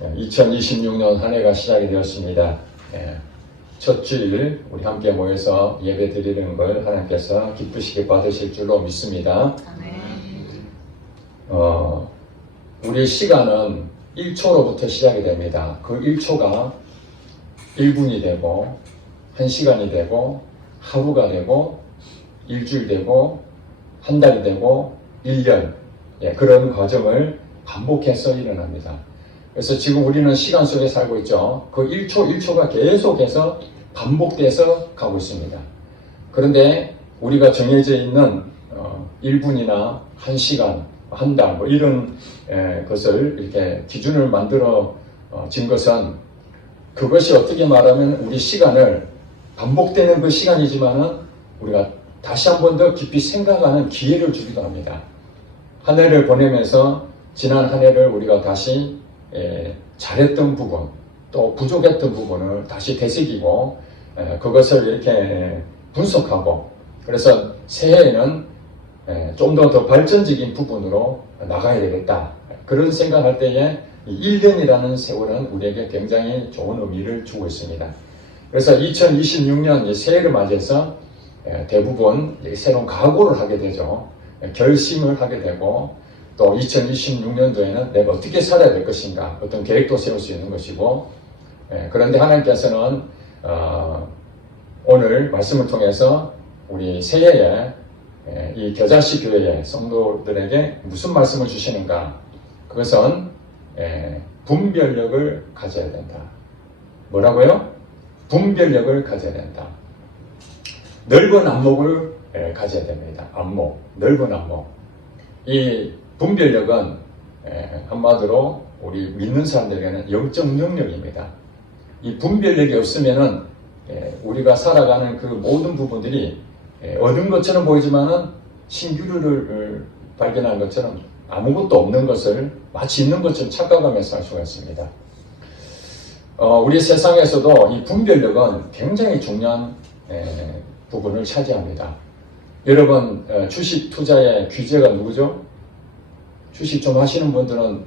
2026년 한 해가 시작이 되었습니다. 첫 주일 우리 함께 모여서 예배 드리는 걸 하나님께서 기쁘시게 받으실 줄로 믿습니다. 우리 시간은 1초로부터 시작이 됩니다. 그 1초가 1분이 되고 1시간이 되고 하루가 되고 일주일 되고 한 달이 되고 1년, 그런 과정을 반복해서 일어납니다. 그래서 지금 우리는 시간 속에 살고 있죠. 그 1초 1초가 계속해서 반복돼서 가고 있습니다. 그런데 우리가 정해져 있는 1분이나 1시간, 한 달 뭐 이런 것을 이렇게 기준을 만들어 진 것은, 그것이 어떻게 말하면 우리 시간을 반복되는 그 시간이지만은 우리가 다시 한 번 더 깊이 생각하는 기회를 주기도 합니다. 한 해를 보내면서 지난 한 해를 우리가 다시 잘했던 부분, 또 부족했던 부분을 다시 되새기고 그것을 이렇게 분석하고, 그래서 새해에는 좀 더 발전적인 부분으로 나가야 되겠다, 그런 생각할 때에 1년이라는 세월은 우리에게 굉장히 좋은 의미를 주고 있습니다. 그래서 2026년 새해를 맞이해서 대부분 새로운 각오를 하게 되죠. 결심을 하게 되고, 또 2026년도에는 내가 어떻게 살아야 될 것인가, 어떤 계획도 세울 수 있는 것이고, 그런데 하나님께서는 오늘 말씀을 통해서 우리 새해에 이 겨자씨 교회의 성도들에게 무슨 말씀을 주시는가, 그것은 분별력을 가져야 된다. 뭐라고요? 분별력을 가져야 된다. 넓은 안목을 가져야 됩니다. 안목, 넓은 안목. 이 분별력은 한마디로 우리 믿는 사람들에게는 영적 능력입니다. 이 분별력이 없으면은 우리가 살아가는 그 모든 부분들이 얻은 것처럼 보이지만은 신규를 발견한 것처럼 아무것도 없는 것을 마치 있는 것처럼 착각하면서 할 수가 있습니다. 우리 세상에서도 이 분별력은 굉장히 중요한 부분을 차지합니다. 여러분, 주식 투자의 귀재가 누구죠? 주식 좀 하시는 분들은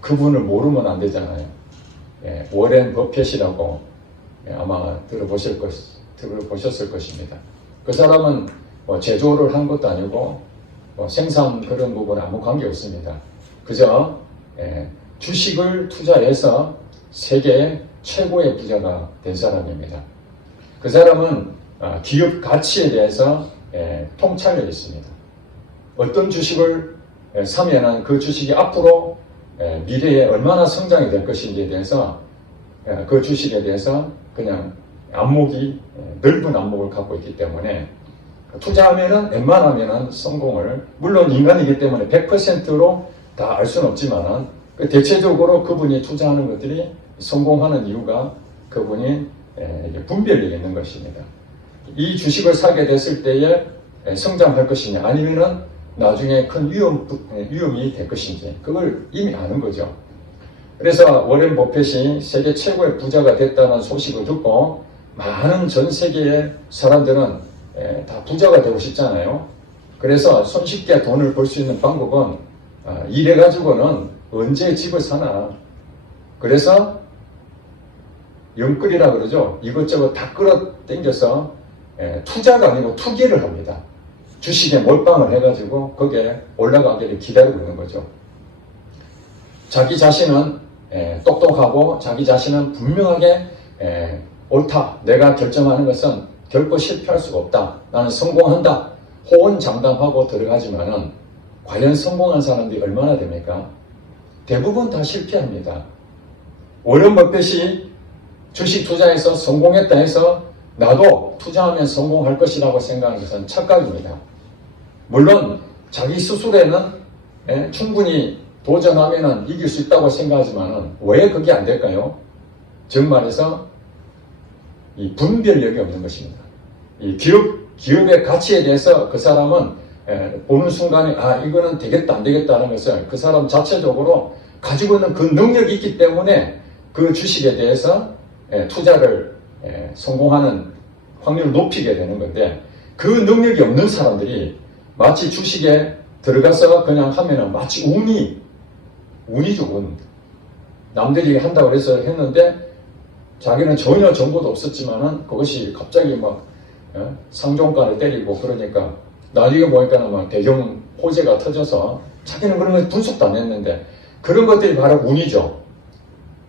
그분을 모르면 안 되잖아요. 워렌 버핏이라고 아마 들어보셨을 것입니다. 그 사람은 뭐 제조를 한 것도 아니고 뭐 생산 그런 부분은 아무 관계 없습니다. 그저 주식을 투자해서 세계 최고의 부자가 된 사람입니다. 그 사람은 기업 가치에 대해서 통찰력이 있습니다. 어떤 주식을 사면은 그 주식이 앞으로 미래에 얼마나 성장이 될 것인지에 대해서 그 주식에 대해서 그냥 안목이 넓은 안목을 갖고 있기 때문에 투자하면은 웬만하면은 성공을, 물론 인간이기 때문에 100%로 다 알 수는 없지만은 대체적으로 그분이 투자하는 것들이 성공하는 이유가 그분이 분별력이 있는 것입니다. 이 주식을 사게 됐을 때에 성장할 것이냐, 아니면은 나중에 큰 위험이 될 것인지, 그걸 이미 아는 거죠. 그래서 워렌 버핏이 세계 최고의 부자가 됐다는 소식을 듣고 많은 전 세계의 사람들은 다 부자가 되고 싶잖아요. 그래서 손쉽게 돈을 벌 수 있는 방법은 일해가지고는 언제 집을 사나. 그래서 영끌이라 그러죠. 이것저것 다 끌어당겨서 투자가 아니고 투기를 합니다. 주식에 몰빵을 해가지고 거기에 올라가기를 기다리고 있는 거죠. 자기 자신은 똑똑하고 자기 자신은 분명하게 옳다, 내가 결정하는 것은 결코 실패할 수가 없다, 나는 성공한다, 호언장담하고 들어가지만은 과연 성공한 사람들이 얼마나 됩니까? 대부분 다 실패합니다. 워런 버핏이 주식 투자에서 성공했다 해서 나도 투자하면 성공할 것이라고 생각하는 것은 착각입니다. 물론 자기 스스로에는 충분히 도전하면 이길 수 있다고 생각하지만 왜 그게 안 될까요? 정말해서 이 분별력이 없는 것입니다. 이 기업의 가치에 대해서 그 사람은 보는 순간에 이거는 되겠다 안 되겠다는 것을 그 사람 자체적으로 가지고 있는 그 능력이 있기 때문에 그 주식에 대해서 투자를 성공하는 확률을 높이게 되는 건데, 그 능력이 없는 사람들이 마치 주식에 들어가서 그냥 하면은 마치 운이 좋은, 남들이 한다고 해서 했는데 자기는 전혀 정보도 없었지만은 그것이 갑자기 막 상종가를 때리고 그러니까 나중에 보니까 막 대형 호재가 터져서 자기는 그런 거 분석도 안 했는데 그런 것들이 바로 운이죠.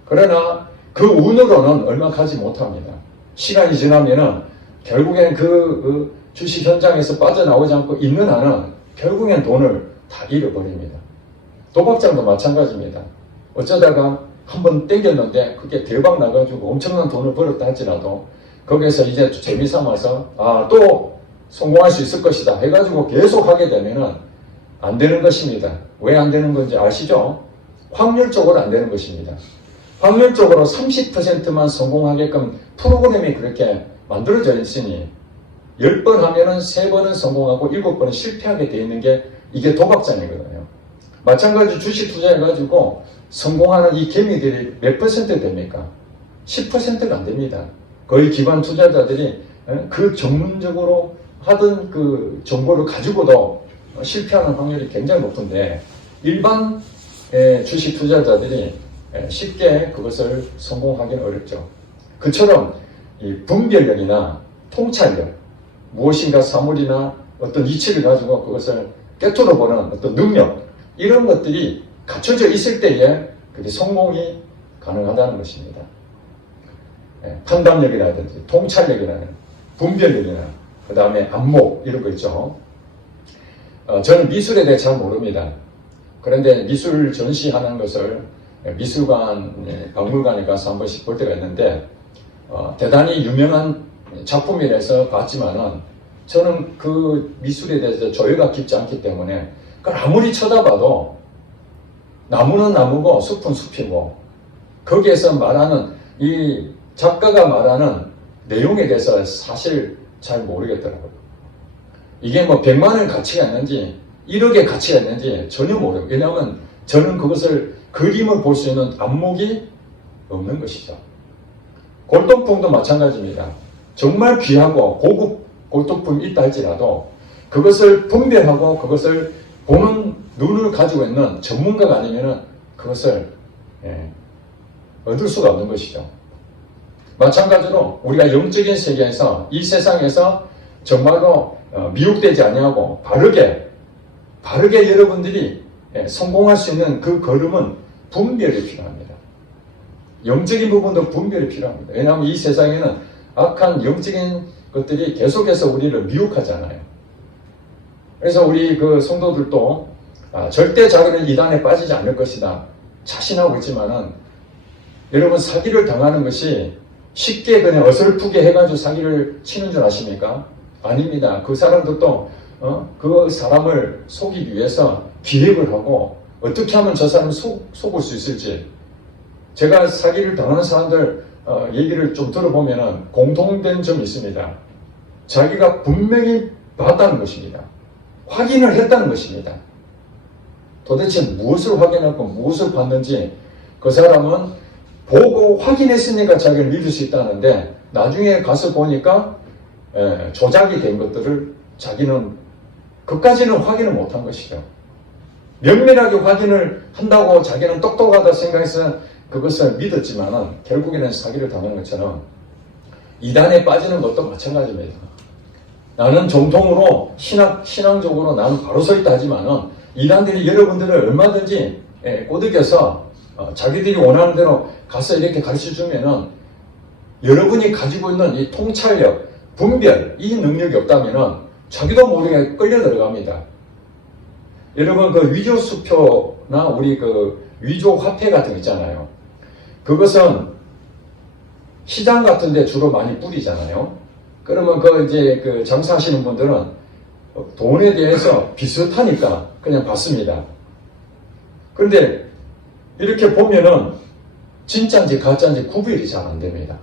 그러나 그 운으로는 얼마 가지 못합니다. 시간이 지나면은 결국엔 그 주식 현장에서 빠져나오지 않고 있는 한은 결국엔 돈을 다 잃어버립니다. 도박장도 마찬가지입니다. 어쩌다가 한번 땡겼는데 그게 대박 나가지고 엄청난 돈을 벌었다 할지라도 거기에서 이제 재미삼아서 또 성공할 수 있을 것이다 해가지고 계속 하게 되면은 안 되는 것입니다. 왜 안 되는 건지 아시죠? 확률적으로 안 되는 것입니다. 확률적으로 30%만 성공하게끔 프로그램이 그렇게 만들어져 있으니 10번 하면은 3번은 성공하고 7번은 실패하게 되어 있는 게 이게 도박장이거든요. 마찬가지 주식 투자해가지고 성공하는 이 개미들이 몇 퍼센트 됩니까? 10%가 안 됩니다. 거의 기관 투자자들이 그 전문적으로 하던 그 정보를 가지고도 실패하는 확률이 굉장히 높은데 일반 주식 투자자들이 쉽게 그것을 성공하기는 어렵죠. 그처럼 이 분별력이나 통찰력, 무엇인가 사물이나 어떤 이치를 가지고 그것을 꿰뚫어 보는 어떤 능력, 이런 것들이 갖춰져 있을 때에 그게 성공이 가능하다는 것입니다. 판단력이라든지 통찰력이라는 분별력이나 그 다음에 안목 이런 거 있죠. 저는 미술에 대해 잘 모릅니다. 그런데 미술 전시하는 것을 미술관, 박물관에 가서 한 번씩 볼 때가 있는데 대단히 유명한 작품이라서 봤지만은 저는 그 미술에 대해서 조예가 깊지 않기 때문에 그걸 아무리 쳐다봐도 나무는 나무고 숲은 숲이고 거기에서 말하는 이 작가가 말하는 내용에 대해서 사실 잘 모르겠더라고요. 이게 뭐 100만 원 가치가 있는지 1억의 가치가 있는지 전혀 모르고 왜냐하면 저는 그것을 그림을 볼 수 있는 안목이 없는 것이죠. 골동품도 마찬가지입니다. 정말 귀하고 고급 골동품이 있다 할지라도 그것을 분별하고 그것을 보는 눈을 가지고 있는 전문가가 아니면 그것을 얻을 수가 없는 것이죠. 마찬가지로 우리가 영적인 세계에서 이 세상에서 정말로 미혹되지 아니하고 바르게 여러분들이 성공할 수 있는 그 걸음은 분별이 필요합니다. 영적인 부분도 분별이 필요합니다. 왜냐하면 이 세상에는 악한 영적인 것들이 계속해서 우리를 미혹하잖아요. 그래서 우리 그 성도들도 절대 자기는 이단에 빠지지 않을 것이다 자신하고 있지만은 여러분 사기를 당하는 것이 쉽게 그냥 어설프게 해가지고 사기를 치는 줄 아십니까? 아닙니다. 그 사람들도 그 사람을 속이기 위해서 기획을 하고 어떻게 하면 저 사람을 속을 수 있을지 제가 사기를 당하는 사람들 얘기를 좀 들어보면 공통된 점이 있습니다. 자기가 분명히 봤다는 것입니다. 확인을 했다는 것입니다. 도대체 무엇을 확인하고 무엇을 봤는지 그 사람은 보고 확인했으니까 자기를 믿을 수 있다는데 나중에 가서 보니까 조작이 된 것들을 자기는 그까지는 확인을 못한 것이죠. 면밀하게 확인을 한다고 자기는 똑똑하다 생각해서 그것을 믿었지만은 결국에는 사기를 당한 것처럼 이단에 빠지는 것도 마찬가지입니다. 나는 정통으로 신앙적으로 나는 바로 서 있다 하지만은 이단들이 여러분들을 얼마든지 꼬드겨서 자기들이 원하는 대로 가서 이렇게 가르쳐 주면은 여러분이 가지고 있는 이 통찰력, 분별, 이 능력이 없다면은 자기도 모르게 끌려 들어갑니다. 여러분 그 위조수표나 우리 그 위조 화폐 같은 거 있잖아요. 그것은 시장 같은 데 주로 많이 뿌리잖아요. 그러면 그 장사하시는 분들은 돈에 대해서 비슷하니까 그냥 받습니다. 그런데 이렇게 보면은 진짜인지 가짜인지 구별이 잘 안 됩니다.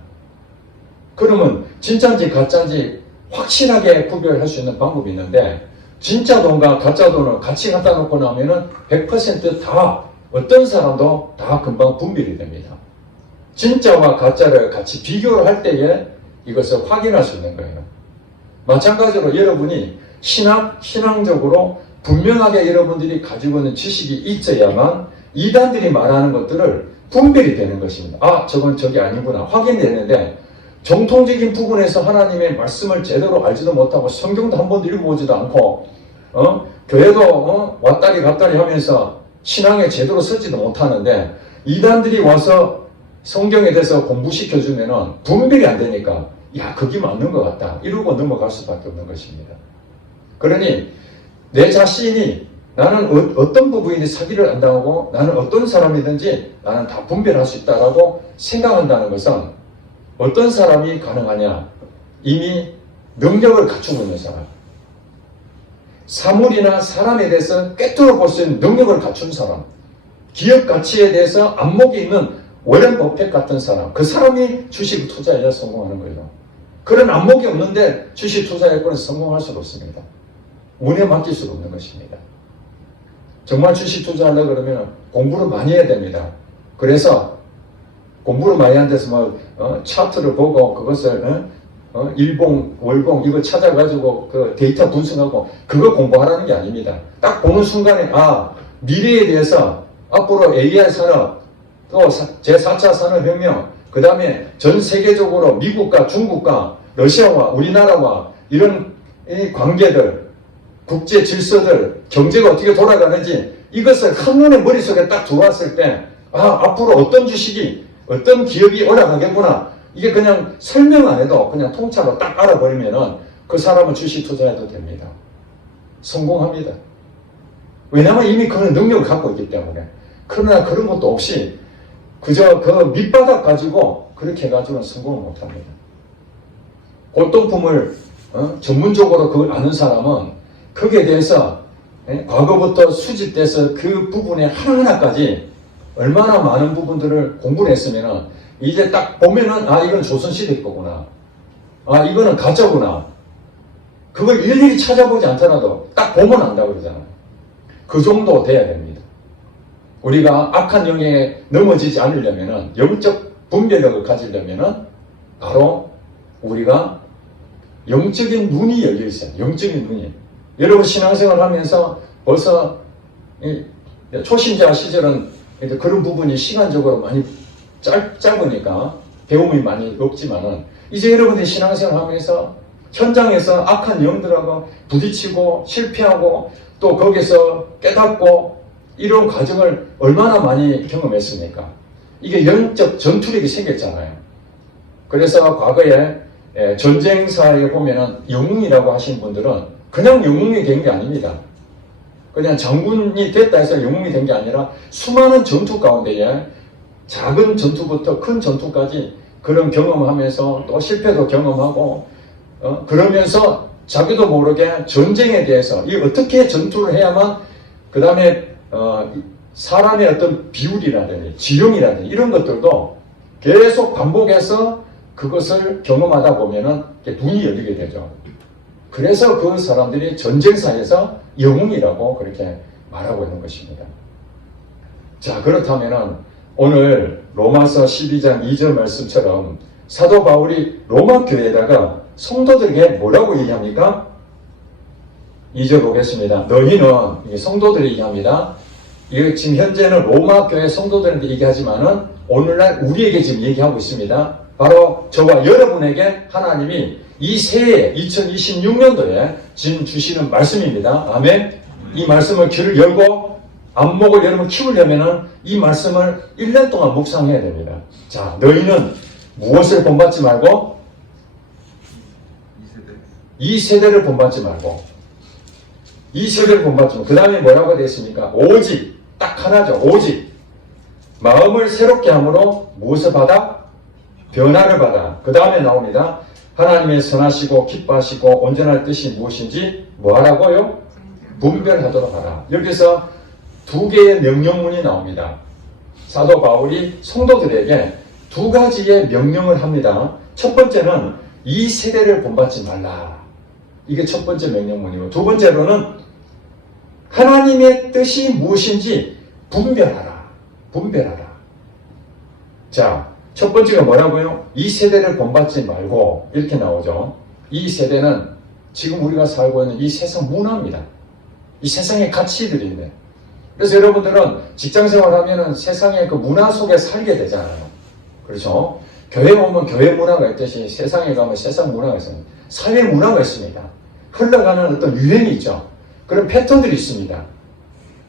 그러면 진짜인지 가짜인지 확실하게 구별할 수 있는 방법이 있는데 진짜 돈과 가짜 돈을 같이 갖다 놓고 나면은 100% 어떤 사람도 다 금방 분별이 됩니다. 진짜와 가짜를 같이 비교를 할 때에 이것을 확인할 수 있는 거예요. 마찬가지로 여러분이 신앙적으로 분명하게 여러분들이 가지고 있는 지식이 있어야만 이단들이 말하는 것들을 분별이 되는 것입니다. 아, 저건 저게 아니구나. 확인되는데 정통적인 부분에서 하나님의 말씀을 제대로 알지도 못하고 성경도 한 번도 읽어보지도 않고 교회도 왔다리 갔다리 하면서 신앙에 제대로 쓰지도 못하는데 이단들이 와서 성경에 대해서 공부시켜주면은 분별이 안 되니까 야, 그게 맞는 것 같다 이러고 넘어갈 수밖에 없는 것입니다. 그러니 내 자신이 나는 어떤 부부인지 사기를 안 당하고 나는 어떤 사람이든지 나는 다 분별할 수 있다라고 생각한다는 것은 어떤 사람이 가능하냐? 이미 능력을 갖추고 있는 사람. 사물이나 사람에 대해서 꿰뚫어 볼 수 있는 능력을 갖춘 사람. 기업 가치에 대해서 안목이 있는 워렌 버핏 같은 사람. 그 사람이 주식 투자에 성공하는 거예요. 그런 안목이 없는데 주식 투자에 성공할 수가 없습니다. 운에 맡길 수가 없는 것입니다. 정말 주식 투자하려고 그러면 공부를 많이 해야 됩니다. 그래서 공부를 많이 한 데서 차트를 보고 그것을 일봉, 월봉 이거 찾아가지고 그 데이터 분석하고 그거 공부하라는 게 아닙니다. 딱 보는 순간에 아, 미래에 대해서 앞으로 AI 산업 또 제4차 산업혁명 그 다음에 전 세계적으로 미국과 중국과 러시아와 우리나라와 이런 이 관계들 국제 질서들 경제가 어떻게 돌아가는지 이것을 한눈에 머릿속에 딱 들어왔을 때 아, 앞으로 어떤 주식이 어떤 기업이 올라가겠구나. 이게 그냥 설명 안 해도 그냥 통찰로 딱 알아버리면은 그 사람은 주식 투자해도 됩니다. 성공합니다. 왜냐하면 이미 그런 능력을 갖고 있기 때문에. 그러나 그런 것도 없이 그저 그 밑바닥 가지고 그렇게 해가지고는 성공을 못합니다. 골동품을 전문적으로 그걸 아는 사람은 거기에 대해서 과거부터 수집돼서 그 부분의 하나하나까지 얼마나 많은 부분들을 공부를 했으면은 이제 딱 보면은 아, 이건 조선시대 거구나. 아, 이거는 가짜구나. 그걸 일일이 찾아보지 않더라도 딱 보면 안다고 그러잖아요. 그 정도 돼야 됩니다. 우리가 악한 영역에 넘어지지 않으려면은 영적 분별력을 가지려면은 바로 우리가 영적인 눈이 열려 있어요. 영적인 눈이. 여러분 신앙생활 하면서 벌써 초신자 시절은 그런 부분이 시간적으로 많이 짧으니까 배움이 많이 없지만은 이제 여러분들이 신앙생활 하면서 현장에서 악한 영들하고 부딪히고 실패하고 또 거기서 깨닫고 이런 과정을 얼마나 많이 경험했습니까? 이게 영적 전투력이 생겼잖아요. 그래서 과거에 전쟁사에 보면은 영웅이라고 하신 분들은 그냥 영웅이 된 게 아닙니다. 그냥 장군이 됐다 해서 영웅이 된 게 아니라 수많은 전투 가운데에 작은 전투부터 큰 전투까지 그런 경험을 하면서 또 실패도 경험하고 그러면서 자기도 모르게 전쟁에 대해서 이 어떻게 전투를 해야만 그 다음에 사람의 어떤 비율이라든지 지형이라든지 이런 것들도 계속 반복해서 그것을 경험하다 보면은 눈이 열리게 되죠. 그래서 그 사람들이 전쟁사에서 영웅이라고 그렇게 말하고 있는 것입니다. 자, 그렇다면은 오늘 로마서 12장 2절 말씀처럼 사도 바울이 로마 교회에다가 성도들에게 뭐라고 얘기합니까? 2절 보겠습니다. 너희는 성도들이 얘기합니다. 이거 지금 현재는 로마 교회 성도들한테 얘기하지만은 오늘날 우리에게 지금 얘기하고 있습니다. 바로 저와 여러분에게 하나님이 이 새해 2026년도에 지금 주시는 말씀입니다. 아멘. 이 말씀을 귀를 열고 안목을 여러분 키우려면은 이 말씀을 1년 동안 묵상해야 됩니다. 자, 너희는 무엇을 본받지 말고? 이 세대를 본받지 말고. 이 세대를 본받지 말고. 그 다음에 뭐라고 되어 있습니까? 오직. 딱 하나죠. 오직. 마음을 새롭게 함으로 무엇을 받아? 변화를 받아. 그 다음에 나옵니다. 하나님의 선하시고 기뻐하시고 온전할 뜻이 무엇인지 뭐하라고요? 분별하도록 하라. 여기서 두 개의 명령문이 나옵니다. 사도 바울이 성도들에게 두 가지의 명령을 합니다. 첫 번째는 이 세대를 본받지 말라. 이게 첫 번째 명령문이고 두 번째로는 하나님의 뜻이 무엇인지 분별하라. 분별하라. 자, 첫 번째가 뭐라고요? 이 세대를 본받지 말고 이렇게 나오죠. 이 세대는 지금 우리가 살고 있는 이 세상 문화입니다. 이 세상의 가치들인데 그래서 여러분들은 직장생활 하면은 세상의 그 문화 속에 살게 되잖아요. 그렇죠? 교회 오면 교회 문화가 있듯이 세상에 가면 세상 문화가 있습니다. 사회 문화가 있습니다. 흘러가는 어떤 유행이 있죠. 그런 패턴들이 있습니다.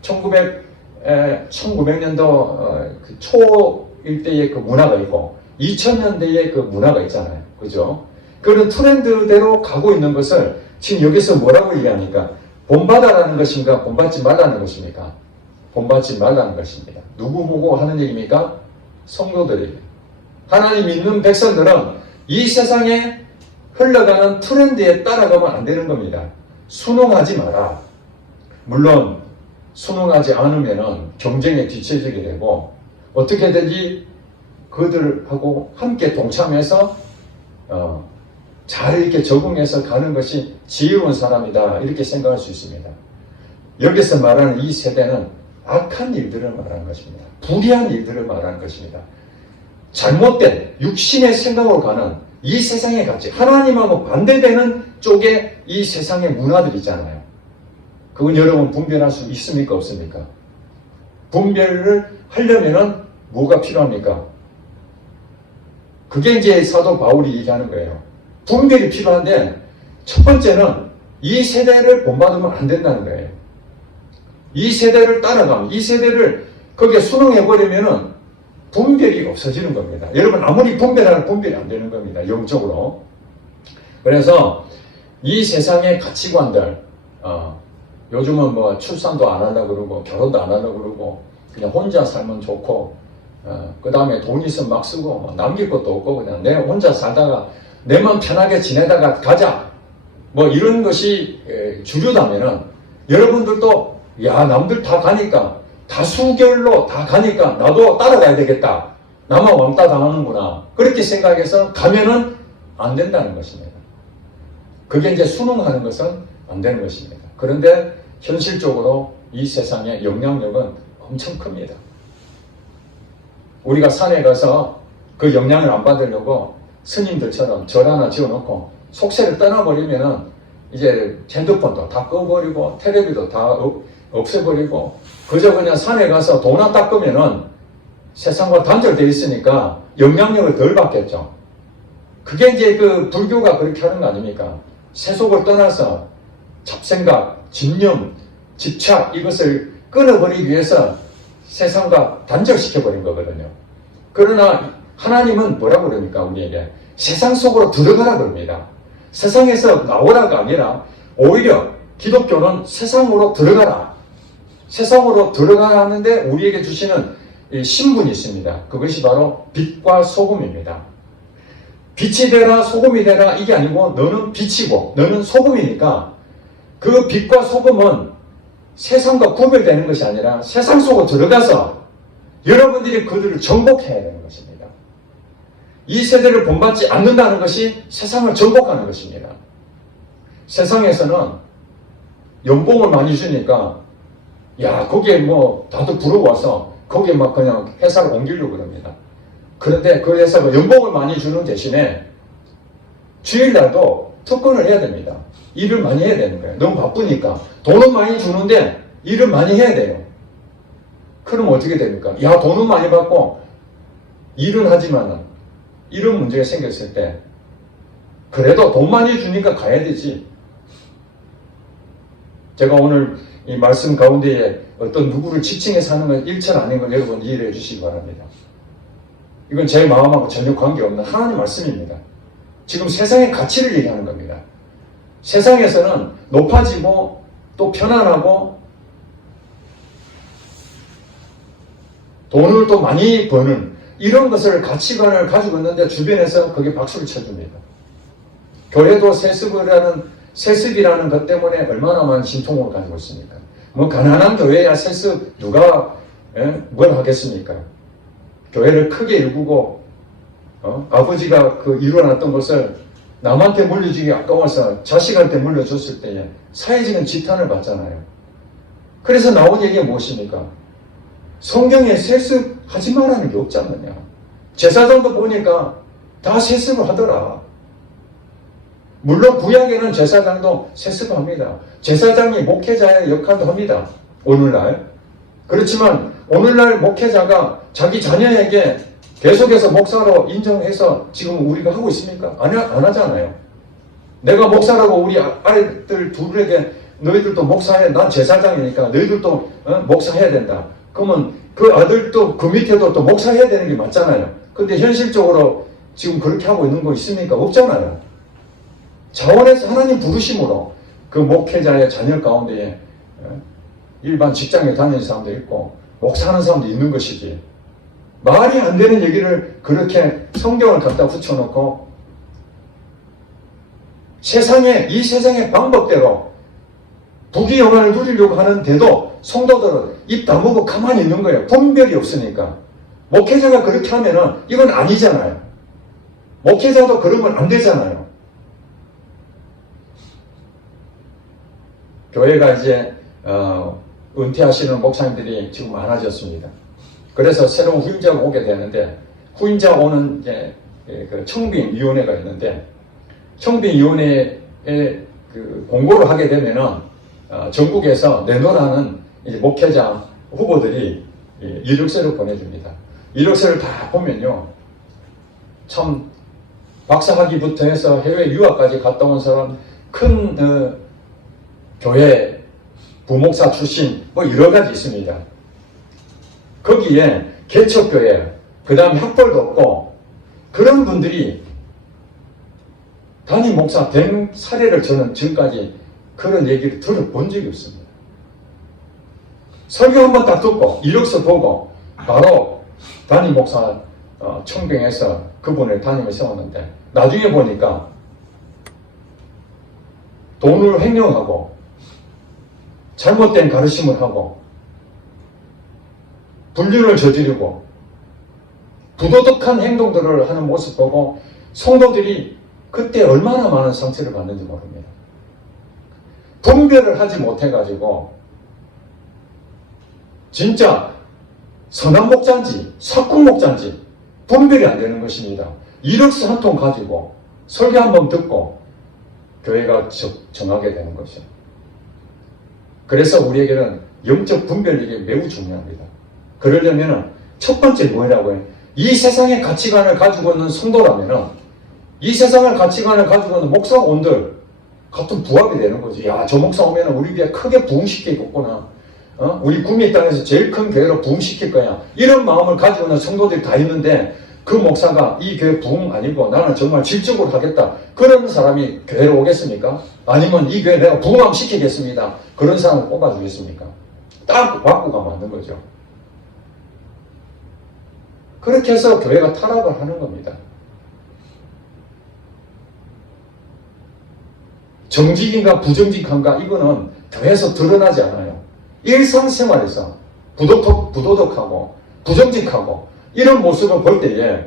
1900년도 초일 때의 그 문화가 있고 2000년대의 그 문화가 있잖아요. 그죠? 그런 트렌드대로 가고 있는 것을 지금 여기서 뭐라고 얘기하니까 본받아라는 것인가 본받지 말라는 것입니까? 본받지 말라는 것입니다. 누구 보고 하는 얘기입니까? 성도들에게. 하나님 믿는 백성들은 이 세상에 흘러가는 트렌드에 따라가면 안 되는 겁니다. 순응하지 마라. 물론 순응하지 않으면 경쟁에 뒤처지게 되고 어떻게든지 그들하고 함께 동참해서 잘 이렇게 적응해서 가는 것이 지혜로운 사람이다 이렇게 생각할 수 있습니다. 여기서 말하는 이 세대는 악한 일들을 말하는 것입니다. 불의한 일들을 말하는 것입니다. 잘못된 육신의 생각으로 가는 이 세상의 가치, 하나님하고 반대되는 쪽에 이 세상의 문화들이 있잖아요. 그건 여러분 분별할 수 있습니까? 없습니까? 분별을 하려면은 뭐가 필요합니까? 그게 이제 사도 바울이 얘기하는 거예요. 분별이 필요한데 첫 번째는 이 세대를 본받으면 안 된다는 거예요. 이 세대를 따라가면, 이 세대를 거기에 순응해버리면은 분별이 없어지는 겁니다. 여러분 아무리 분별하는 분별이 안 되는 겁니다. 영적으로. 그래서 이 세상의 가치관들 요즘은 뭐 출산도 안 하려고 그러고 결혼도 안 하려고 그러고 그냥 혼자 살면 좋고 그 다음에 돈 있으면 막 쓰고 뭐 남길 것도 없고 그냥 내 혼자 살다가 내만 편하게 지내다가 가자 뭐 이런 것이 주류다면은 여러분들도 야 남들 다 가니까 다수결로 다 가니까 나도 따라가야 되겠다. 나만 왕따 당하는구나. 그렇게 생각해서 가면은 안 된다는 것입니다. 그게 이제 순응하는 것은 안 되는 것입니다. 그런데 현실적으로 이 세상의 영향력은 엄청 큽니다. 우리가 산에 가서 그 영향을 안 받으려고 스님들처럼 절 하나 지어놓고 속세를 떠나버리면은 이제 핸드폰도 다 꺼버리고 텔레비도 다 없애버리고 그저 그냥 산에 가서 도나 닦으면은 세상과 단절되어 있으니까 영향력을 덜 받겠죠. 그게 이제 그 불교가 그렇게 하는 거 아닙니까? 세속을 떠나서 잡생각, 집념, 집착 이것을 끊어버리기 위해서 세상과 단절시켜버린 거거든요. 그러나 하나님은 뭐라고 그러니까 우리에게 세상 속으로 들어가라 그럽니다. 세상에서 나오라가 아니라 오히려 기독교는 세상으로 들어가라. 세상으로 들어가야 하는데 우리에게 주시는 신분이 있습니다. 그것이 바로 빛과 소금입니다. 빛이 되라 소금이 되라 이게 아니고 너는 빛이고 너는 소금이니까 그 빛과 소금은 세상과 구별되는 것이 아니라 세상 속으로 들어가서 여러분들이 그들을 정복해야 되는 것입니다. 이 세대를 본받지 않는다는 것이 세상을 정복하는 것입니다. 세상에서는 연봉을 많이 주니까 야 거기에 뭐 다들 부러워서 거기에 막 그냥 회사를 옮기려고 그럽니다. 그런데 그 회사가 연봉을 많이 주는 대신에 주일날도 특근을 해야 됩니다. 일을 많이 해야 되는 거예요. 너무 바쁘니까. 돈은 많이 주는데 일을 많이 해야 돼요. 그럼 어떻게 됩니까? 야 돈은 많이 받고 일은 하지만은 이런 문제가 생겼을 때 그래도 돈 많이 주니까 가야 되지. 제가 오늘 이 말씀 가운데에 어떤 누구를 지칭해서 하는 건 일천 아닌 걸 여러분 이해해 주시기 바랍니다. 이건 제 마음하고 전혀 관계없는 하나님의 말씀입니다. 지금 세상의 가치를 얘기하는 겁니다. 세상에서는 높아지고 또 편안하고 돈을 또 많이 버는 이런 것을 가치관을 가지고 있는데 주변에서 그게 박수를 쳐줍니다. 교회도 세습이라는 것 때문에 얼마나 많은 진통을 가지고 있습니까? 뭐 가난한 교회야 세습 누가 뭘 하겠습니까? 교회를 크게 일구고 아버지가 그 이루어놨던 것을 남한테 물려주기 아까워서 자식한테 물려줬을 때에 사회적인 지탄을 받잖아요. 그래서 나온 얘기가 무엇입니까? 성경에 세습하지 말라는 게 없지 않느냐. 제사장도 보니까 다 세습을 하더라. 물론 구약에는 제사장도 세습합니다. 제사장이 목회자의 역할도 합니다. 오늘날. 그렇지만 오늘날 목회자가 자기 자녀에게 계속해서 목사로 인정해서 지금 우리가 하고 있습니까? 안 하잖아요. 내가 목사라고 우리 아이들 둘에게 너희들도 목사해. 난 제사장이니까 너희들도 목사해야 된다. 그러면 그 아들도 그 밑에도 또 목사해야 되는 게 맞잖아요. 근데 현실적으로 지금 그렇게 하고 있는 거 있습니까? 없잖아요. 자원해서 하나님 부르심으로 그 목회자의 자녀 가운데에 일반 직장에 다니는 사람도 있고 목사하는 사람도 있는 것이지. 말이 안 되는 얘기를 그렇게 성경을 갖다 붙여놓고 이 세상의 방법대로 부귀영화를 누리려고 하는데도 성도들은 입 다물고 가만히 있는 거예요. 분별이 없으니까. 목회자가 그렇게 하면은 이건 아니잖아요. 목회자도 그러면 안 되잖아요. 교회가 이제 은퇴하시는 목사님들이 지금 많아졌습니다. 그래서 새로운 후임자가 오게 되는데 후임자 오는 이제 그 청빙위원회가 있는데 청빙위원회에 그 공고를 하게 되면은 전국에서 내놓으라는 이제 목회자 후보들이 이력서를 보내줍니다. 이력서를 다 보면요, 참 박사학위부터 해서 해외 유학까지 갔다 온 사람, 큰 교회 부목사 출신 뭐 여러 가지 있습니다. 거기에 개척교회, 그 다음 학벌도 없고 그런 분들이 담임 목사 된 사례를 저는 지금까지 그런 얘기를 들어본 적이 없습니다. 설교 한번 딱 듣고 이력서 보고 바로 담임 목사 청빙해서 그분을 담임을 세웠는데 나중에 보니까 돈을 횡령하고 잘못된 가르침을 하고 불륜을 저지르고 부도덕한 행동들을 하는 모습 보고 성도들이 그때 얼마나 많은 상처를 받는지 모릅니다. 분별을 하지 못해가지고 진짜 선한 목자인지 삭군 목자인지 분별이 안 되는 것입니다. 이력서 한 통 가지고 설교 한 번 듣고 교회가 정하게 되는 것이죠. 그래서 우리에게는 영적 분별력이 매우 중요합니다. 그러려면 첫 번째 뭐라고 해요? 이 세상의 가치관을 가지고 있는 성도라면 이 세상의 가치관을 가지고 있는 목사원들 같은 부합이 되는 거지. 야, 저 목사 오면 우리 교회 크게 부흥시키겠구나. 우리 구미 땅에서 제일 큰 교회로 부흥시킬 거야. 이런 마음을 가지고 있는 성도들이 다 있는데 그 목사가 이 교회 부흥 아니고 나는 정말 질적으로 하겠다. 그런 사람이 교회로 오겠습니까? 아니면 이 교회 내가 부흥함 시키겠습니다. 그런 사람을 뽑아주겠습니까? 딱 바꾸가 맞는 거죠. 그렇게 해서 교회가 타락을 하는 겁니다. 정직인가 부정직한가 이거는 교회에서 드러나지 않아요. 일상생활에서 부도덕하고 부정직하고 이런 모습을 볼 때에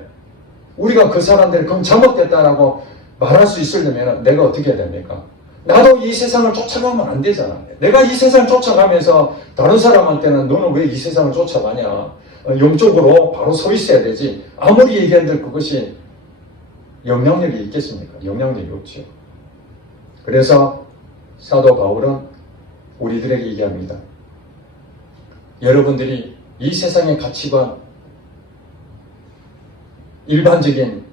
우리가 그 사람들이 그럼 잘못됐다라고 말할 수 있으려면 내가 어떻게 해야 됩니까? 나도 이 세상을 쫓아가면 안 되잖아. 내가 이 세상을 쫓아가면서 다른 사람한테는 너는 왜 이 세상을 쫓아가냐? 영적으로 바로 서 있어야 되지. 아무리 얘기한들 그것이 영향력이 있겠습니까? 영향력이 없죠. 그래서 사도 바울은 우리들에게 얘기합니다. 여러분들이 이 세상의 가치관, 일반적인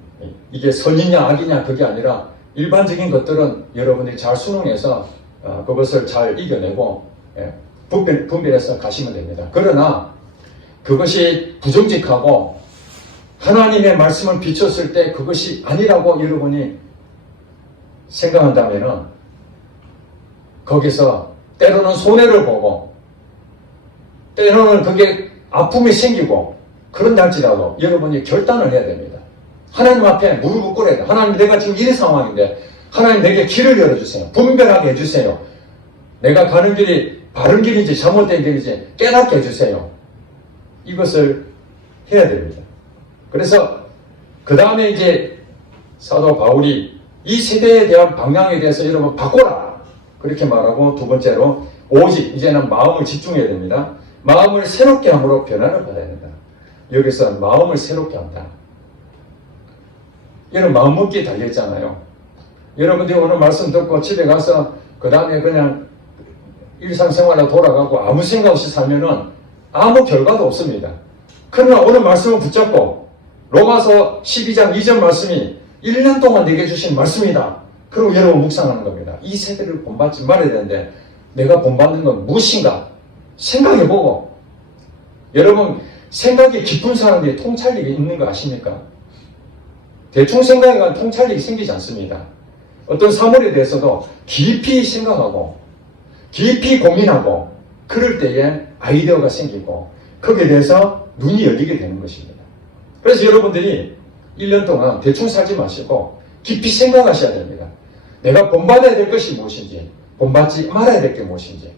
이게 선이냐 악이냐 그게 아니라 일반적인 것들은 여러분들이 잘 수능해서 그것을 잘 이겨내고 분별해서 가시면 됩니다. 그러나 그것이 부정직하고 하나님의 말씀을 비췄을 때 그것이 아니라고 여러분이 생각한다면 거기서 때로는 손해를 보고 때로는 그게 아픔이 생기고 그런할지라도 여러분이 결단을 해야 됩니다. 하나님 앞에 무릎을 꿇어야 돼. 하나님 내가 지금 이 상황인데 하나님 내게 길을 열어주세요. 분별하게 해주세요. 내가 가는 길이 바른 길인지 잘못된 길인지 깨닫게 해주세요. 이것을 해야 됩니다. 그래서 그 다음에 이제 사도 바울이 이 세대에 대한 방향에 대해서 여러분 바꿔라 그렇게 말하고 두 번째로 오직 이제는 마음을 집중해야 됩니다. 마음을 새롭게 함으로 변화를 받아야 된다. 여기서 마음을 새롭게 한다. 이런 마음먹기에 달려있잖아요. 여러분들이 오늘 말씀 듣고 집에 가서 그 다음에 그냥 일상생활로 돌아가고 아무 생각 없이 살면은 아무 결과도 없습니다. 그러나 오늘 말씀을 붙잡고 로마서 12장 2절 말씀이 1년 동안 내게 주신 말씀이다. 그리고 여러분 묵상하는 겁니다. 이 세대를 본받지 말아야 되는데 내가 본받는 건 무엇인가? 생각해보고 여러분 생각이 깊은 사람들이 통찰력이 있는 거 아십니까? 대충 생각하면 통찰력이 생기지 않습니다. 어떤 사물에 대해서도 깊이 생각하고 깊이 고민하고 그럴 때에 아이디어가 생기고 거기에 대해서 눈이 열리게 되는 것입니다. 그래서 여러분들이 1년 동안 대충 살지 마시고 깊이 생각하셔야 됩니다. 내가 본받아야 될 것이 무엇인지 본받지 말아야 될 게 무엇인지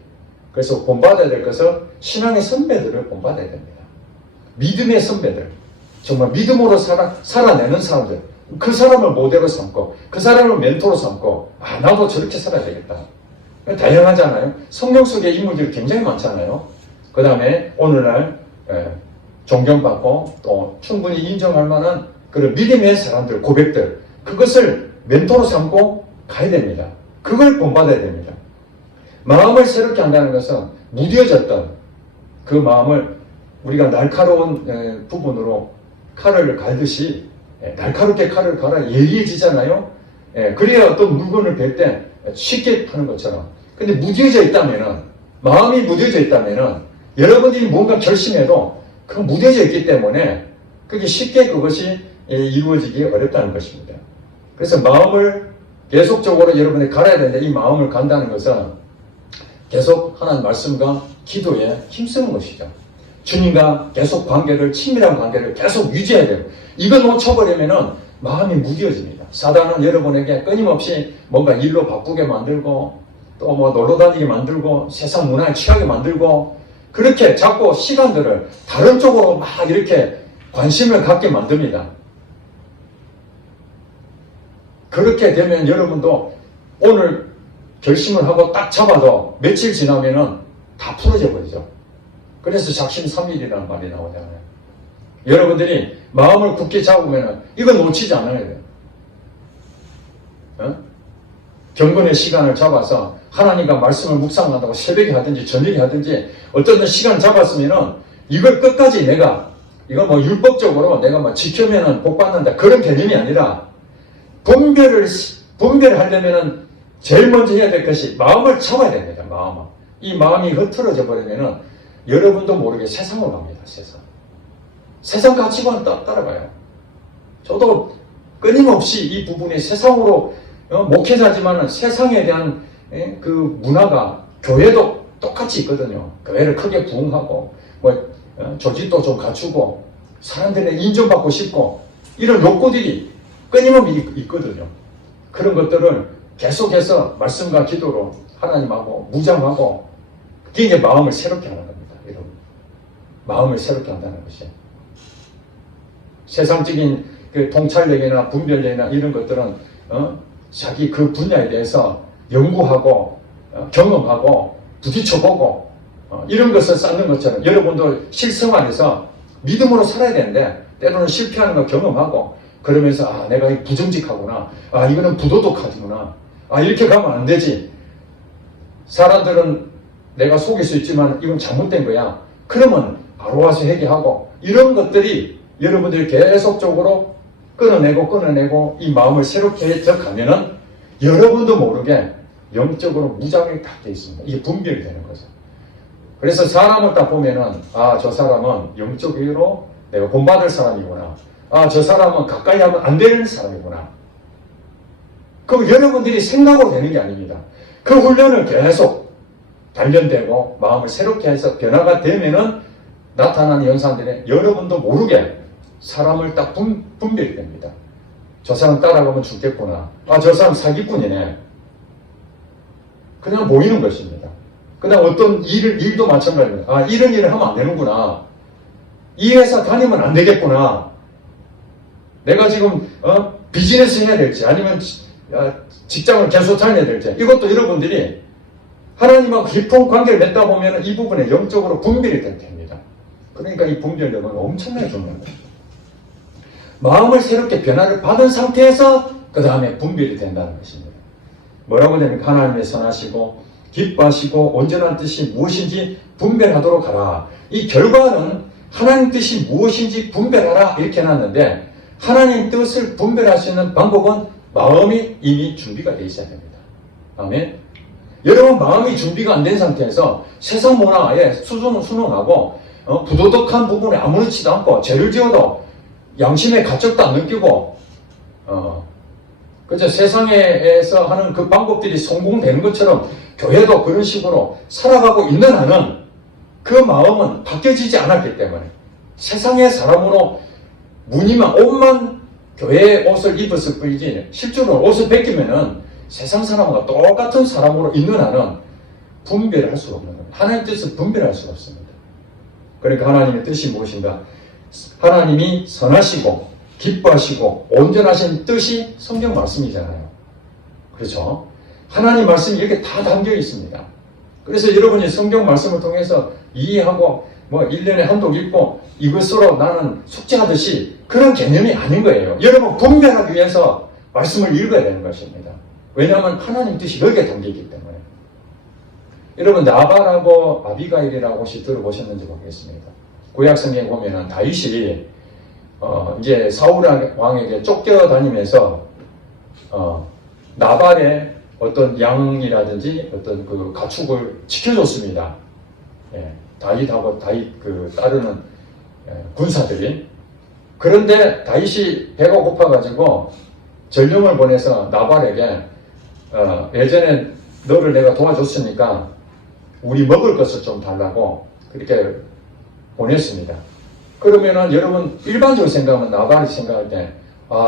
그래서 본받아야 될 것은 신앙의 선배들을 본받아야 됩니다. 믿음의 선배들 정말 믿음으로 살아내는 사람들 그 사람을 모델로 삼고 그 사람을 멘토로 삼고 나도 저렇게 살아야 되겠다. 다양하잖아요. 성경 속의 인물들이 굉장히 많잖아요. 그 다음에 오늘날 존경받고 또 충분히 인정할 만한 그런 믿음의 사람들, 고백들 그것을 멘토로 삼고 가야 됩니다. 그걸 본받아야 됩니다. 마음을 새롭게 한다는 것은 무뎌졌던 그 마음을 우리가 날카로운 부분으로 칼을 갈듯이 날카롭게 칼을 갈아 예리해지잖아요. 그래야 어떤 물건을 뵐 때 쉽게 파는 것처럼. 근데 무뎌져 있다면은 마음이 무뎌져 있다면은 여러분들이 뭔가 결심해도 그 무뎌져 있기 때문에 그게 쉽게 그것이 이루어지기 어렵다는 것입니다. 그래서 마음을 계속적으로 여러분이 갈아야 되는데 이 마음을 간다는 것은 계속 하나님 말씀과 기도에 힘쓰는 것이죠. 주님과 계속 관계를 친밀한 관계를 계속 유지해야 돼요. 이거 놓쳐버리면은 마음이 무뎌집니다. 사단은 여러분에게 끊임없이 뭔가 일로 바꾸게 만들고 또 뭐 놀러 다니게 만들고 세상 문화에 취하게 만들고 그렇게 자꾸 시간들을 다른 쪽으로 막 이렇게 관심을 갖게 만듭니다. 그렇게 되면 여러분도 오늘 결심을 하고 딱 잡아도 며칠 지나면은 다 풀어져 버리죠. 그래서 작심삼일이라는 말이 나오잖아요. 여러분들이 마음을 굳게 잡으면 이건 놓치지 않아야 돼요. 경건의 시간을 잡아서 하나님과 말씀을 묵상한다고 새벽에 하든지 저녁에 하든지 어떤 시간 잡았으면은 이걸 끝까지 내가 이거 뭐 율법적으로 내가 뭐 지켜면은 복 받는다 그런 개념이 아니라 분별하려면은 제일 먼저 해야 될 것이 마음을 잡아야 됩니다. 마음을. 이 마음이 흐트러져 버리면은 여러분도 모르게 세상으로 갑니다. 세상 가치관 따라가요. 저도 끊임없이 이 부분이 세상으로 목회자지만 세상에 대한 그 문화가 교회도 똑같이 있거든요. 교회를 크게 부흥하고 조직도 좀 갖추고 사람들의 인정받고 싶고 이런 욕구들이 끊임없이 있거든요. 그런 것들을 계속해서 말씀과 기도로 하나님하고 무장하고 그게 이제 마음을 새롭게 하는 겁니다. 여러분. 마음을 새롭게 한다는 것이. 세상적인 그 통찰력이나 분별력이나 이런 것들은 자기 그 분야에 대해서 연구하고 경험하고 부딪혀보고 이런 것을 쌓는 것처럼 여러분도 실생활에서 믿음으로 살아야 되는데 때로는 실패하는 거 경험하고 그러면서 내가 부정직하구나 이거는 부도덕하구나 이렇게 가면 안 되지 사람들은 내가 속일 수 있지만 이건 잘못된 거야 그러면 바로 와서 회개하고 이런 것들이 여러분들이 계속적으로 끊어내고 이 마음을 새롭게 해석하면은 여러분도 모르게 영적으로 무장이 딱 돼 있습니다. 이게 분별이 되는 거죠. 그래서 사람을 딱 보면은 저 사람은 영적으로 내가 본받을 사람이구나. 저 사람은 가까이 하면 안 되는 사람이구나. 그럼 여러분들이 생각으로 되는 게 아닙니다. 그 훈련을 계속 단련되고 마음을 새롭게 해서 변화가 되면은 나타나는 현상들이 여러분도 모르게 사람을 딱 분별이 됩니다. 저 사람 따라가면 죽겠구나. 저 사람 사기꾼이네. 그냥 보이는 것입니다. 그 다음 어떤 일도 마찬가지입니다. 이런 일을 하면 안 되는구나. 이 회사 다니면 안 되겠구나. 내가 지금 비즈니스 해야 될지 아니면 직장을 계속 다녀야 될지 이것도 여러분들이 하나님하고 깊은 관계를 맺다 보면 이 부분에 영적으로 분별이 됩니다. 그러니까 이 분별력은 엄청나게 중요한 겁니다. 마음을 새롭게 변화를 받은 상태에서 그 다음에 분별이 된다는 것입니다. 뭐라고 됩니까? 하나님의 선하시고 기뻐하시고 온전한 뜻이 무엇인지 분별하도록 하라. 이 결과는 하나님 뜻이 무엇인지 분별하라 이렇게 해놨는데 하나님 뜻을 분별할 수 있는 방법은 마음이 이미 준비가 되어 있어야 됩니다. 아멘. 여러분 마음이 준비가 안 된 상태에서 세상 문화에 순응하고 부도덕한 부분에 아무렇지도 않고 죄를 지어도 양심의 가책도 안 느끼고 그죠? 세상에서 하는 그 방법들이 성공되는 것처럼 교회도 그런 식으로 살아가고 있는 한은 그 마음은 바뀌어지지 않았기 때문에 세상의 사람으로 무늬만 옷만 교회의 옷을 입었을 뿐이지 실제로 옷을 벗기면은 세상 사람과 똑같은 사람으로 있는 한은 분별할 수가 없는 겁니다. 하나님의 뜻을 분별할 수가 없습니다. 그러니까 하나님의 뜻이 무엇인가? 하나님이 선하시고 기뻐하시고 온전하신 뜻이 성경 말씀이잖아요. 그렇죠? 하나님 말씀이 이렇게 다 담겨 있습니다. 그래서 여러분이 성경 말씀을 통해서 이해하고 1년에 한 독 읽고 이것으로 나는 숙제하듯이 그런 개념이 아닌 거예요. 여러분 분별하기 위해서 말씀을 읽어야 되는 것입니다. 왜냐하면 하나님 뜻이 여기에 담겨있기 때문에. 여러분 나발하고 아비가일이라고 혹시 들어보셨는지 모르겠습니다. 구약 성경에 보면은 다윗이 이제 사울 왕에게 쫓겨다니면서 나발의 어떤 양이라든지 어떤 그 가축을 지켜줬습니다. 예, 다윗하고 다윗 그 따르는 군사들이. 그런데 다윗이 배가 고파가지고 전령을 보내서 나발에게 예전에 너를 내가 도와줬으니까 우리 먹을 것을 좀 달라고 그렇게 보냈습니다. 그러면은 여러분 일반적으로 생각하면 나발이 생각할 때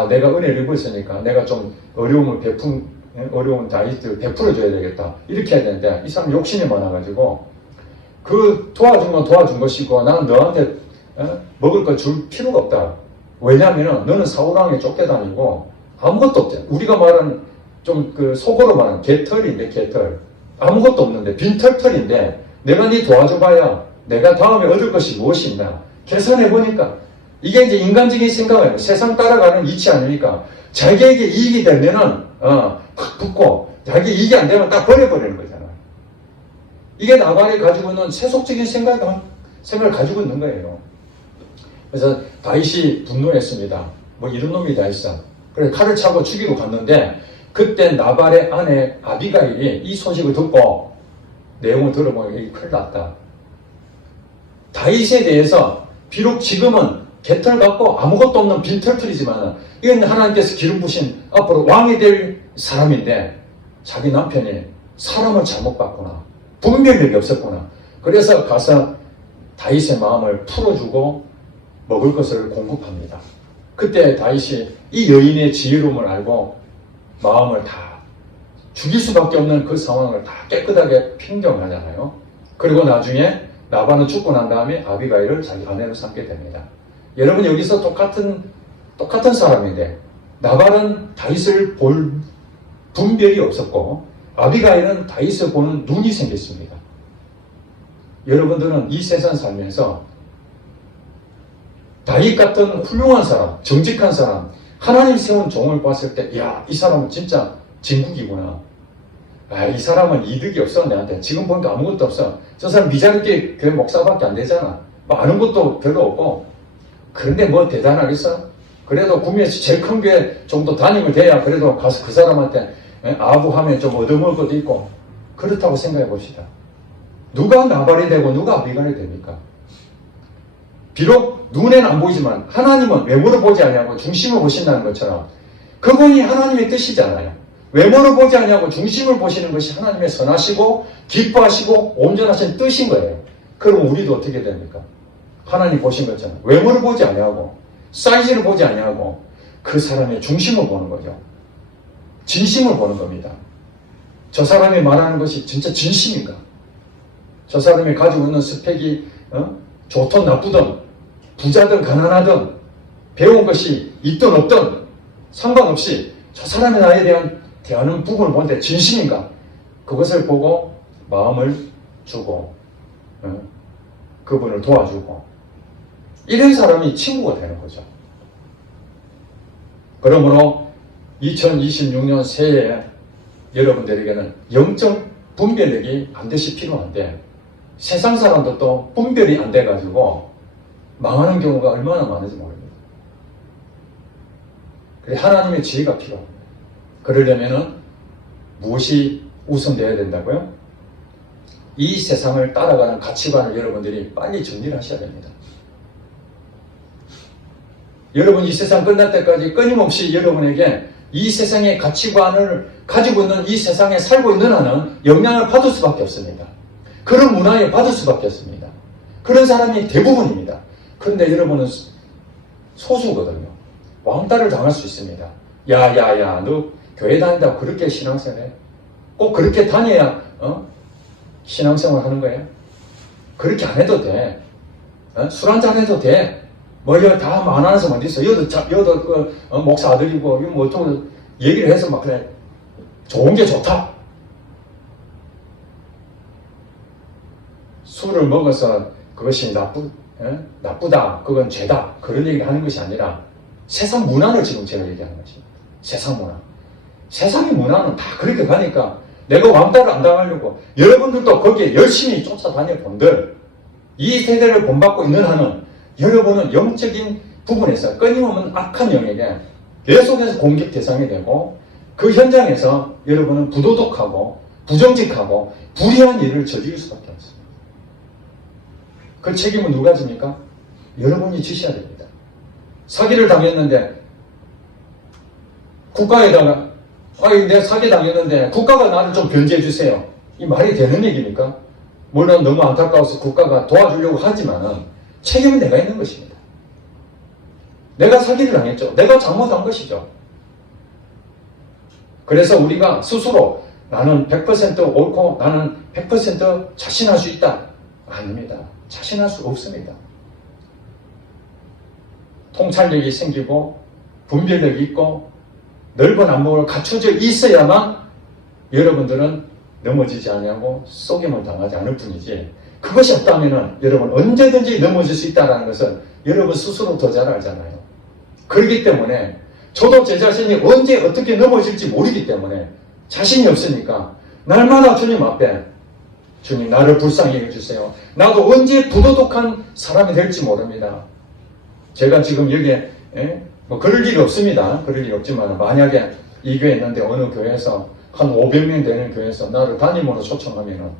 내가 은혜를 입었으니까 내가 좀 어려운 다윗을 베풀어줘야 되겠다 이렇게 해야 되는데 이 사람 욕심이 많아가지고 그 도와준 건 도와준 것이고 나는 너한테 먹을 거 줄 필요가 없다. 왜냐하면 너는 사울왕에 쫓겨다니고 아무것도 없잖아. 우리가 말하는 좀 그 속어로 말하는 개털인데 개털 아무것도 없는데 빈털털인데 내가 네 도와줘봐야 내가 다음에 얻을 것이 무엇인가 계산해보니까 이게 이제 인간적인 생각이에요. 세상 따라가는 이치 아닙니까? 자기에게 이익이 되면은 팍 붙고 자기 이익이 안 되면 딱 버려버리는 거잖아. 이게 나발이 가지고 있는 세속적인 생각을 가지고 있는 거예요. 그래서 다윗이 분노했습니다. 이런 놈이 다 있어. 그래서 칼을 차고 죽이러 갔는데 그때 나발의 아내 아비가일이 이 소식을 듣고 내용을 들어보니까 이게 큰일 났다. 다윗에 대해서 비록 지금은 개털 같고 아무것도 없는 빈털털이지만 이건 하나님께서 기름 부신 앞으로 왕이 될 사람인데 자기 남편이 사람을 잘못 봤구나. 분별력이 없었구나. 그래서 가서 다윗의 마음을 풀어주고 먹을 것을 공급합니다. 그때 다윗이 이 여인의 지혜로움을 알고 마음을 다 죽일 수밖에 없는 그 상황을 다 깨끗하게 평정하잖아요. 그리고 나중에 나발은 죽고 난 다음에 아비가일을 자기 아내로 삼게 됩니다. 여러분 여기서 똑같은 사람인데 나발은 다윗을 볼 분별이 없었고 아비가일은 다윗을 보는 눈이 생겼습니다. 여러분들은 이 세상 살면서 다윗 같은 훌륭한 사람, 정직한 사람, 하나님 세운 종을 봤을 때, 이 사람은 진짜 진국이구나. 이 사람은 이득이 없어, 내한테. 지금 보니까 아무것도 없어. 저 사람 미자립게 교회 목사밖에 안 되잖아. 아는 것도 별로 없고. 그런데 뭐 대단하겠어? 그래도 구미에서 제일 큰 교회 정도 다니면 돼야 그래도 가서 그 사람한테 아부하면 좀 얻어먹을 것도 있고. 그렇다고 생각해 봅시다. 누가 나발이 되고 누가 아비가일이 됩니까? 비록 눈에는 안 보이지만 하나님은 외모를 보지 않냐고 중심을 보신다는 것처럼 그분이 하나님의 뜻이잖아요. 외모를 보지 않냐고 중심을 보시는 것이 하나님의 선하시고 기뻐하시고 온전하신 뜻인 거예요. 그럼 우리도 어떻게 됩니까? 하나님 보신 것처럼 외모를 보지 않냐고 사이즈를 보지 않냐고 그 사람의 중심을 보는 거죠. 진심을 보는 겁니다. 저 사람이 말하는 것이 진짜 진심인가? 저 사람이 가지고 있는 스펙이 좋든 나쁘든 부자든 가난하든 배운 것이 있든 없든 상관없이 저 사람의 나에 대한 대하는 부분을 보는데 진심인가? 그것을 보고 마음을 주고 그분을 도와주고 이런 사람이 친구가 되는 거죠. 그러므로 2026년 새해에 여러분들에게는 영적 분별력이 반드시 필요한데 세상 사람들도 분별이 안 돼가지고 망하는 경우가 얼마나 많은지 모릅니다. 그래 하나님의 지혜가 필요합니다. 그러려면은 무엇이 우선되어야 된다고요? 이 세상을 따라가는 가치관을 여러분들이 빨리 정리를 하셔야 됩니다. 여러분 이 세상 끝날 때까지 끊임없이 여러분에게 이 세상의 가치관을 가지고 있는 이 세상에 살고 있는 한은 영향을 받을 수밖에 없습니다. 그런 문화에 받을 수밖에 없습니다. 그런 사람이 대부분입니다. 그런데 여러분은 소수거든요. 왕따를 당할 수 있습니다. 야야야 너 교회 다닌다고 그렇게 신앙생활 해? 꼭 그렇게 다녀야 신앙생활 하는 거예요? 그렇게 안 해도 돼. 술 한잔 해도 돼. 뭐, 다 만나는 사람 어디 있어? 여도 목사 아들이고, 뭐, 어쩌고, 얘기를 해서 막, 그래. 좋은 게 좋다. 술을 먹어서 그것이 나쁘다. 그건 죄다. 그런 얘기를 하는 것이 아니라 세상 문화를 지금 제가 얘기하는 것입니다. 세상 문화. 세상의 문화는 다 그렇게 가니까 내가 왕따를 안 당하려고 여러분들도 거기에 열심히 쫓아다녀 본들 이 세대를 본받고 있는 한은 여러분은 영적인 부분에서 끊임없는 악한 영에게 계속해서 공격 대상이 되고 그 현장에서 여러분은 부도덕하고 부정직하고 불의한 일을 저지를 수밖에 없습니다. 그 책임은 누가 집니까? 여러분이 지셔야 됩니다. 사기를 당했는데 국가에다가 내가 사기 당했는데 국가가 나를 좀 변제해 주세요. 이 말이 되는 얘기입니까? 물론 너무 안타까워서 국가가 도와주려고 하지만은 책임은 내가 있는 것입니다. 내가 사기를 당했죠. 내가 잘못한 것이죠. 그래서 우리가 스스로 나는 100% 옳고 나는 100% 자신할 수 있다. 아닙니다. 자신할 수 없습니다. 통찰력이 생기고 분별력이 있고 넓은 안목을 갖춰져 있어야만 여러분들은 넘어지지 아니하고 속임을 당하지 않을 뿐이지 그것이 없다면 여러분 언제든지 넘어질 수 있다는 것은 여러분 스스로 더 잘 알잖아요. 그렇기 때문에 저도 제 자신이 언제 어떻게 넘어질지 모르기 때문에 자신이 없으니까 날마다 주님 앞에 주님 나를 불쌍히 해주세요. 나도 언제 부도덕한 사람이 될지 모릅니다. 제가 지금 여기에 뭐 그럴 일이 없습니다. 그럴 일이 없지만 만약에 이 교회에 있는데 어느 교회에서 한 500명 되는 교회에서 나를 담임으로 초청하면은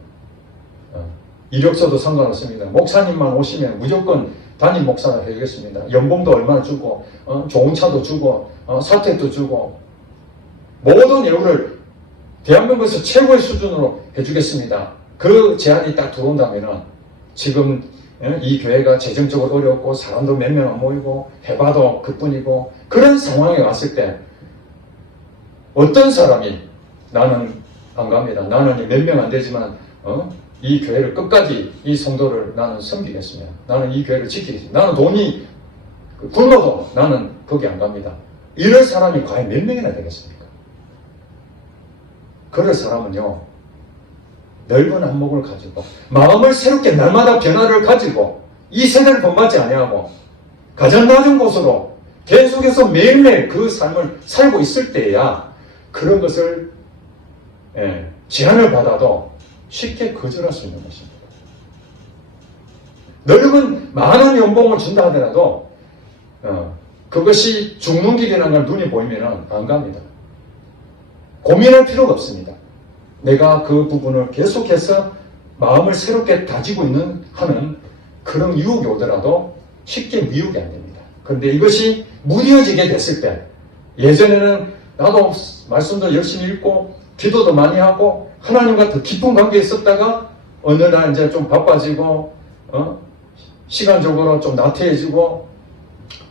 이력서도 상관없습니다. 목사님만 오시면 무조건 담임 목사를 해주겠습니다. 연봉도 얼마나 주고 좋은 차도 주고 사택도 주고 모든 예우를 대한민국에서 최고의 수준으로 해주겠습니다. 그 제안이 딱 들어온다면은 지금 이 교회가 재정적으로 어렵고 사람도 몇 명 안 모이고 해봐도 그뿐이고 그런 상황에 왔을 때 어떤 사람이 나는 안 갑니다. 나는 몇 명 안 되지만 이 교회를 끝까지 이 성도를 나는 섬기겠습니다. 나는 이 교회를 지키겠습니다. 나는 돈이 굶어도 나는 거기 안 갑니다. 이럴 사람이 과연 몇 명이나 되겠습니까? 그럴 사람은요 넓은 안목을 가지고 마음을 새롭게 날마다 변화를 가지고 이 세대를 본받지 아니하고 가장 낮은 곳으로 계속해서 매일매일 그 삶을 살고 있을 때야 그런 것을 제안을 받아도 쉽게 거절할 수 있는 것입니다. 넓은 많은 연봉을 준다 하더라도 그것이 죽는 길이라는 걸 눈이 보이면 안 갑니다. 고민할 필요가 없습니다. 내가 그 부분을 계속해서 마음을 새롭게 다지고 있는 하는 그런 유혹이 오더라도 쉽게 미혹이 안 됩니다. 그런데 이것이 무뎌지게 됐을 때 예전에는 나도 말씀도 열심히 읽고 기도도 많이 하고 하나님과 더 깊은 관계에 있었다가 어느 날 이제 좀 바빠지고 시간적으로 좀 나태해지고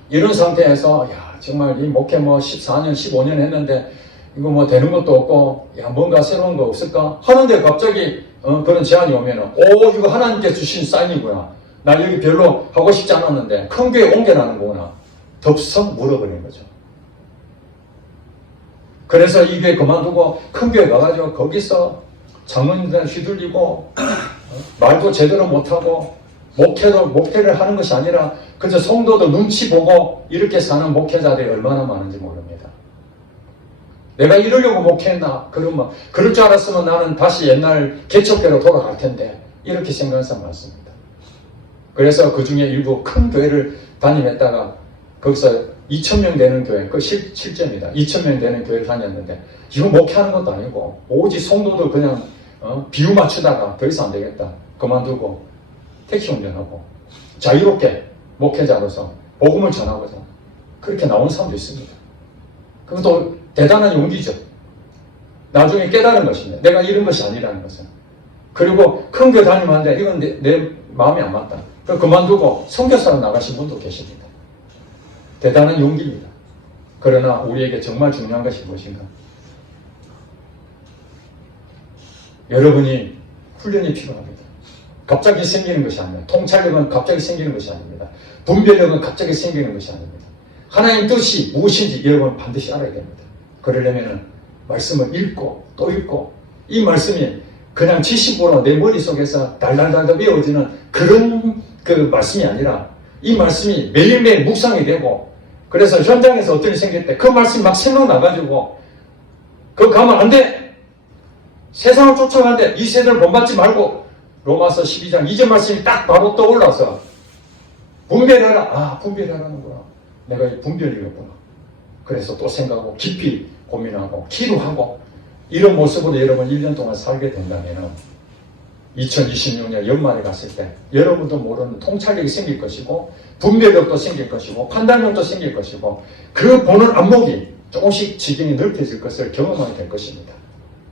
이런 상태에서 야 정말 이 목회 뭐 14년 15년 했는데 이거 뭐 되는 것도 없고 야 뭔가 새로운 거 없을까 하는데 갑자기 그런 제안이 오면은 이거 하나님께 주신 사인이구나. 나 여기 별로 하고 싶지 않았는데 큰 교회 옮겨나는 거구나. 덥석 물어버리는 거죠. 그래서 이 교회 그만두고 큰 교회 가가지고 거기서 장로님들 휘둘리고 말도 제대로 못하고 목회를 하는 것이 아니라 그저 성도도 눈치 보고 이렇게 사는 목회자들이 얼마나 많은지 모릅니다. 내가 이러려고 목회했나? 그러면 그럴 줄 알았으면 나는 다시 옛날 개척교회로 돌아갈 텐데 이렇게 생각하는 사람 많습니다. 그래서 그 중에 일부 큰 교회를 다니했다가 거기서 2,000명 되는 교회, 그 실제입니다. 2,000명 되는 교회를 다녔는데 이거 목회하는 것도 아니고 오직 성도도 그냥 비유 맞추다가 더 이상 안 되겠다 그만두고 택시 운전하고 자유롭게 목회자로서 복음을 전하고자 그렇게 나온 사람도 있습니다. 그것도 대단한 용기죠. 나중에 깨달은 것입니다. 내가 이런 것이 아니라는 것은. 그리고 큰 교회 다니면 안 돼. 이건 내 마음이 안 맞다. 그만두고 선교사로 나가신 분도 계십니다. 대단한 용기입니다. 그러나 우리에게 정말 중요한 것이 무엇인가? 여러분이 훈련이 필요합니다. 갑자기 생기는 것이 아닙니다. 통찰력은 갑자기 생기는 것이 아닙니다. 분별력은 갑자기 생기는 것이 아닙니다. 하나님 뜻이 무엇인지 여러분 반드시 알아야 됩니다. 그러려면 말씀을 읽고 또 읽고 이 말씀이 그냥 지식으로 내 머릿속에서 달달달달 외워지는 그런 그 말씀이 아니라 이 말씀이 매일매일 묵상이 되고 그래서 현장에서 어떤 일이 생길 때 그 말씀이 막 생각나가지고 그거 가면 안 돼! 세상을 쫓아가는데 이 세대를 본받지 말고 로마서 12장 2절 말씀이 딱 바로 떠올라서 분별해라. 아, 분별하라는구나. 내가 분별이 없구나. 그래서 또 생각하고 깊이 고민하고 기도하고 이런 모습으로 여러분 1년 동안 살게 된다면 2026년 연말에 갔을 때 여러분도 모르는 통찰력이 생길 것이고 분별력도 생길 것이고 판단력도 생길 것이고 그 보는 안목이 조금씩 지경이 넓혀질 것을 경험하게 될 것입니다.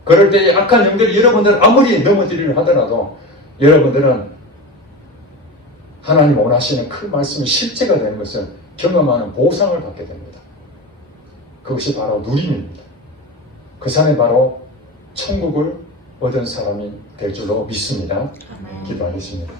그럴 때 악한 영들이 여러분들 아무리 넘어뜨리려 하더라도 여러분들은 하나님 원하시는 그 말씀이 실제가 되는 것을 경험하는 보상을 받게 됩니다. 그것이 바로 누림입니다. 그 사람이 바로 천국을 얻은 사람이 될 줄로 믿습니다. 기도하겠습니다.